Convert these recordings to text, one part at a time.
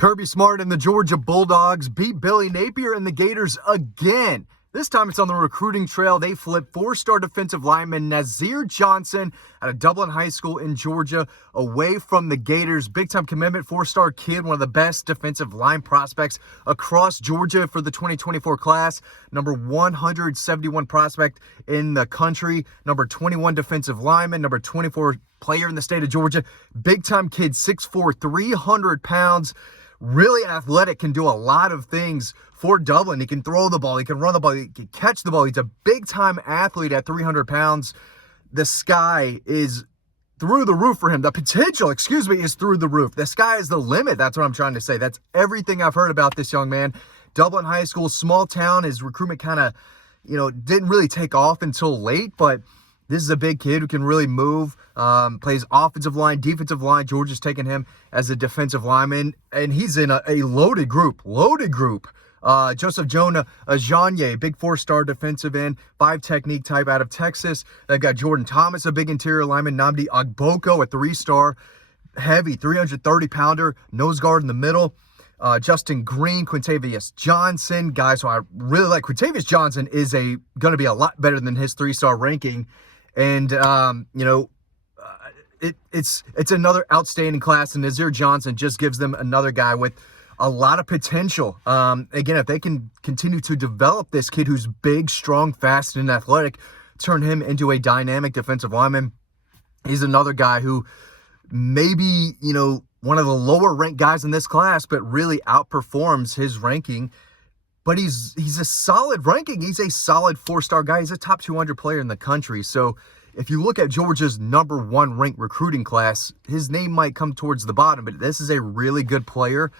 Kirby Smart and the Georgia Bulldogs beat Billy Napier and the Gators again. This time it's on the recruiting trail. They flipped four-star defensive lineman Nazir Johnson out of Dublin High School in Georgia away from the Gators. Big-time commitment, four-star kid, one of the best defensive line prospects across Georgia for the 2024 class. Number 171 prospect in the country. Number 21 defensive lineman. Number 24 player in the state of Georgia. Big-time kid, 6'4", 300 pounds. Really athletic, can do a lot of things for Dublin. He can throw the ball, he can run the ball, he can catch the ball. He's a big-time athlete at 300 pounds. The sky is through the roof for him. The potential, is through the roof. The sky is the limit. That's what I'm trying to say. That's everything I've heard about this young man. Dublin High School, small town. His recruitment kind of, didn't really take off until late, but this is a big kid who can really move, plays offensive line, defensive line. Georgia's taking him as a defensive lineman, and he's in a loaded group. Joseph Jonah Ajanye, big four-star defensive end, 5 technique type out of Texas. They've got Jordan Thomas, a big interior lineman. Nnamdi Ogboko, a 3-star, heavy, 330-pounder, nose guard in the middle. Justin Green, Quintavious Johnson, guys who I really like. Quintavious Johnson is going to be a lot better than his 3-star ranking. And, it's another outstanding class, and Nazir Johnson just gives them another guy with a lot of potential. Again, if they can continue to develop this kid who's big, strong, fast, and athletic, turn him into a dynamic defensive lineman, he's another guy who maybe, one of the lower ranked guys in this class, but really outperforms his ranking. But he's a solid ranking. He's a solid 4-star guy. He's a top 200 player in the country. So if you look at Georgia's number 1 ranked recruiting class, his name might come towards the bottom, but this is a really good player.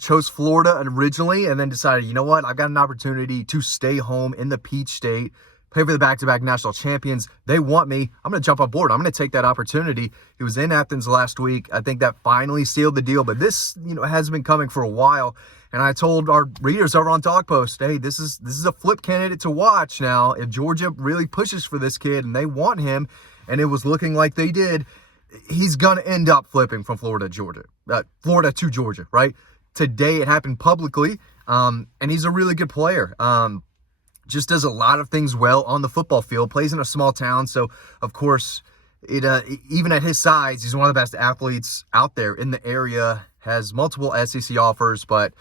Chose Florida originally and then decided, you know what, I've got an opportunity to stay home in the Peach State, play for the back-to-back national champions. They want me. I'm going to jump on board. I'm going to take that opportunity. He was in Athens last week. I think that finally sealed the deal, but this, has been coming for a while. And I told our readers over on Dawg Post, hey, this is a flip candidate to watch now. If Georgia really pushes for this kid and they want him, and it was looking like they did, he's going to end up flipping from Florida to Georgia, right? Today it happened publicly, and he's a really good player. Just does a lot of things well on the football field, plays in a small town. So, of course, even at his size, he's one of the best athletes out there in the area, has multiple SEC offers, but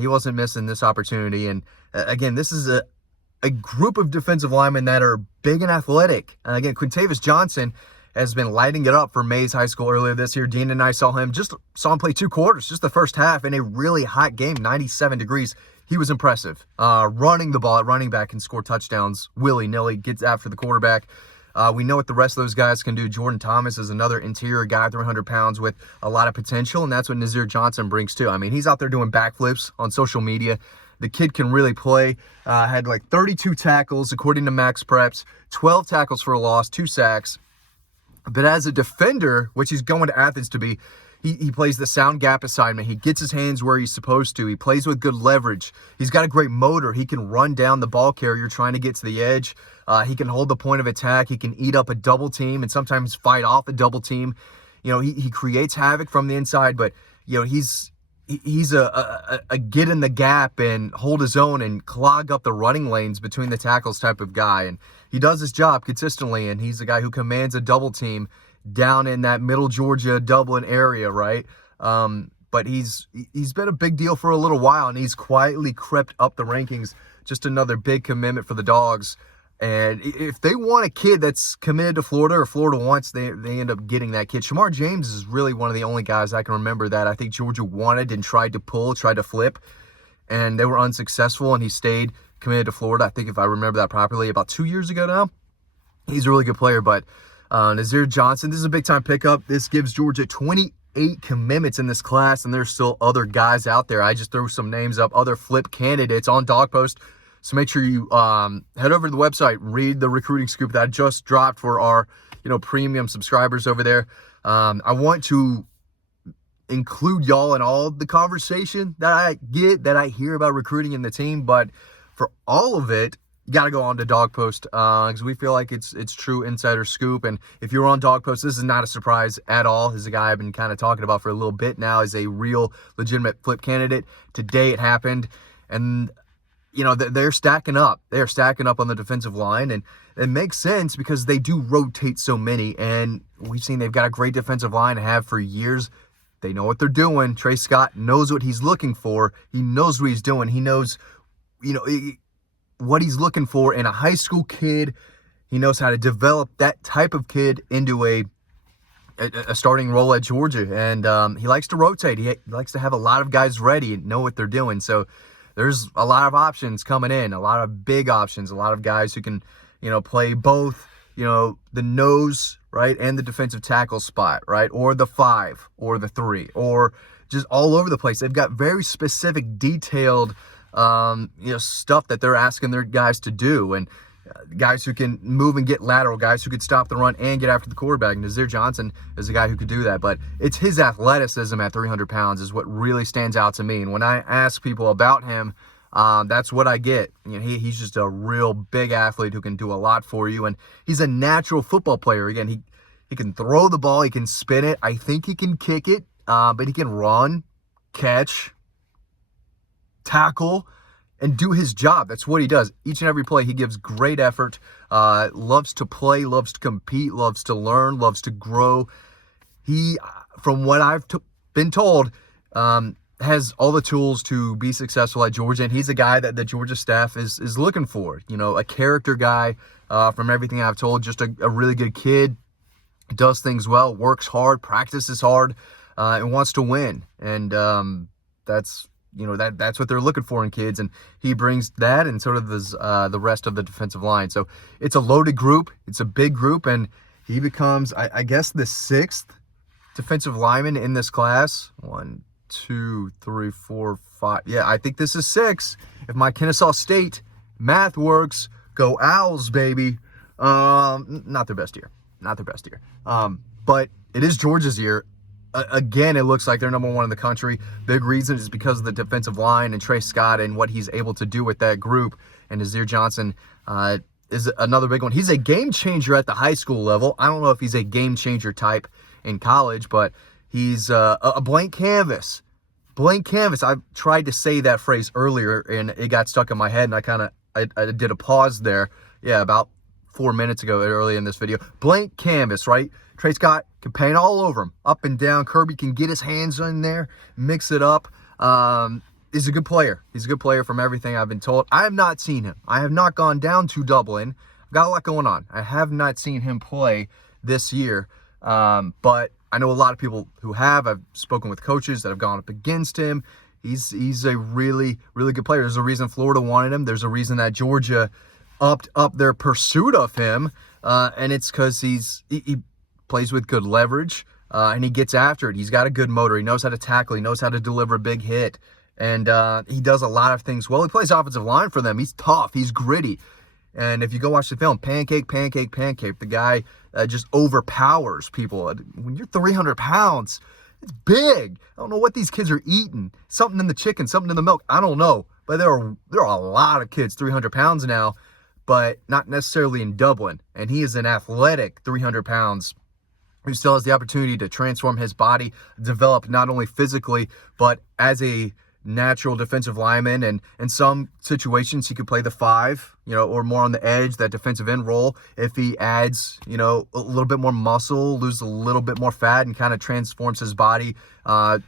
he wasn't missing this opportunity. And again, this is a group of defensive linemen that are big and athletic. Again, Quintavious Johnson has been lighting it up for Mays High School earlier this year. Dean and I saw him play 2 quarters, just the first half, in a really hot game, 97 degrees. He was impressive. Running the ball at running back and score touchdowns willy-nilly, gets after the quarterback. We know what the rest of those guys can do. Jordan Thomas is another interior guy, 300 pounds with a lot of potential, and that's what Nazir Johnson brings too. I mean, he's out there doing backflips on social media. The kid can really play. Had like 32 tackles, according to Max Preps, 12 tackles for a loss, 2 sacks. But as a defender, which he's going to Athens to be, he plays the sound gap assignment. He gets his hands where he's supposed to. He plays with good leverage. He's got a great motor. He can run down the ball carrier trying to get to the edge. He can hold the point of attack. He can eat up a double team and sometimes fight off a double team. He creates havoc from the inside, but, he's a get in the gap and hold his own and clog up the running lanes between the tackles type of guy. And he does his job consistently, and he's a guy who commands a double team down in that middle Georgia, Dublin area, right? But he's been a big deal for a little while, and he's quietly crept up the rankings. Just another big commitment for the Dogs. And if they want a kid that's committed to Florida, or Florida wants, they end up getting that kid. Shamar James is really one of the only guys I can remember that I think Georgia wanted and tried to flip, and they were unsuccessful, and he stayed committed to Florida. I think, if I remember that properly, about 2 years ago now. He's a really good player, but Nazir Johnson, this is a big-time pickup. This gives Georgia 28 commitments in this class, and there's still other guys out there. I just threw some names up, other flip candidates on Dawg Post. So make sure you head over to the website, read the recruiting scoop that I just dropped for our, premium subscribers over there. I want to include y'all in all the conversation that I hear about recruiting in the team, but for all of it, you got to go on to Dawg Post because we feel like it's true insider scoop. And if you're on Dawg Post, this is not a surprise at all. This is a guy I've been kind of talking about for a little bit now as a real legitimate flip candidate. Today it happened, and they're stacking up. They're stacking up on the defensive line, and it makes sense because they do rotate so many, and we've seen they've got a great defensive line and have for years. They know what they're doing. Trey Scott knows what he's looking for. He knows what he's doing. He knows, what he's looking for in a high school kid. He knows how to develop that type of kid into a starting role at Georgia, and he likes to rotate. He likes to have a lot of guys ready and know what they're doing. So there's a lot of options coming in, a lot of big options, a lot of guys who can, play both, the nose, right, and the defensive tackle spot, right, or the 5 or the 3 or just all over the place. They've got very specific, detailed stuff that they're asking their guys to do, and guys who can move and get lateral, guys who could stop the run and get after the quarterback. Nazir Johnson is a guy who could do that, but it's his athleticism at 300 pounds is what really stands out to me. And when I ask people about him, that's what I get. He's just a real big athlete who can do a lot for you, and he's a natural football player. Again, he can throw the ball, he can spin it. I think he can kick it, but he can run, catch, tackle, and do his job. That's what he does. Each and every play, he gives great effort, loves to play, loves to compete, loves to learn, loves to grow. He, from what I've been told, has all the tools to be successful at Georgia, and he's a guy that the Georgia staff is looking for. A character guy, from everything I've told, just a really good kid, does things well, works hard, practices hard, and wants to win. And that's what they're looking for in kids, and he brings that, and sort of the rest of the defensive line. So it's a loaded group, it's a big group, and he becomes, I guess, the 6th defensive lineman in this class. 1, 2, 3, 4, 5. Yeah, I think this is 6. If my Kennesaw State math works, go Owls, baby. Not their best year. But it is Georgia's year. Again, it looks like they're number 1 in the country. Big reason is because of the defensive line and Trey Scott and what he's able to do with that group. And Nazir Johnson is another big one. He's a game changer at the high school level. I don't know if he's a game changer type in college, but he's a blank canvas. Blank canvas. I tried to say that phrase earlier, and it got stuck in my head, and I did a pause there. Yeah, about 4 minutes ago, early in this video. Blank canvas, right? Trey Scott can paint all over him, up and down. Kirby can get his hands in there, mix it up. He's a good player. He's a good player from everything I've been told. I have not seen him. I have not gone down to Dublin. I've got a lot going on. I have not seen him play this year, but I know a lot of people who have. I've spoken with coaches that have gone up against him. He's a really, really good player. There's a reason Florida wanted him. There's a reason that Georgia upped up their pursuit of him, and it's because he plays with good leverage, and he gets after it. He's got a good motor. He knows how to tackle. He knows how to deliver a big hit, and he does a lot of things well. He plays offensive line for them. He's tough. He's gritty. And if you go watch the film, pancake, the guy just overpowers people. When you're 300 pounds, it's big. I don't know what these kids are eating. Something in the chicken, something in the milk. I don't know. But there are a lot of kids 300 pounds now, but not necessarily in Dublin. And he is an athletic 300 pounds who still has the opportunity to transform his body, develop not only physically, but as a natural defensive lineman. And in some situations, he could play the 5, or more on the edge, that defensive end role. If he adds, a little bit more muscle, loses a little bit more fat, and kind of transforms his body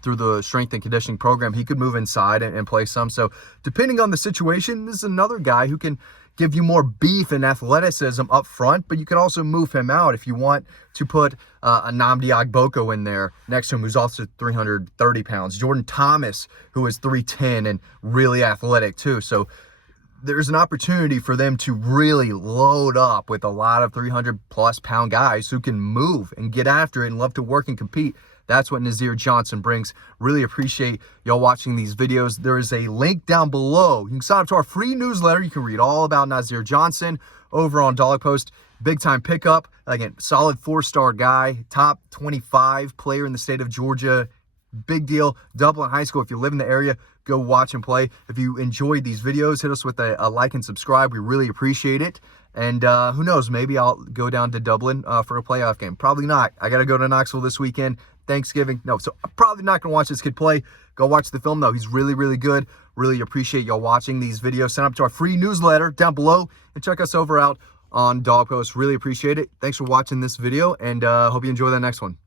through the strength and conditioning program, he could move inside and play some. So depending on the situation, this is another guy who can give you more beef and athleticism up front, but you can also move him out if you want to put a Nnamdi Agboko in there next to him, who's also 330 pounds. Jordan Thomas, who is 310 and really athletic too. So there's an opportunity for them to really load up with a lot of 300-plus pound guys who can move and get after it and love to work and compete. That's what Nazir Johnson brings. Really appreciate y'all watching these videos. There is a link down below. You can sign up to our free newsletter. You can read all about Nazir Johnson over on Dawg Post. Big time pickup. Again, solid 4-star guy, top 25 player in the state of Georgia. big deal. Dublin High School, if you live in the area, go watch him play. If you enjoyed these videos, hit us with a like and subscribe. We really appreciate it. And who knows, maybe I'll go down to Dublin for a playoff game. Probably not. I got to go to Knoxville this weekend, Thanksgiving. No, so I'm probably not going to watch this kid play. Go watch the film, though. He's really, really good. Really appreciate y'all watching these videos. Sign up to our free newsletter down below and check us over out on Dawg Post. Really appreciate it. Thanks for watching this video, and hope you enjoy the next one.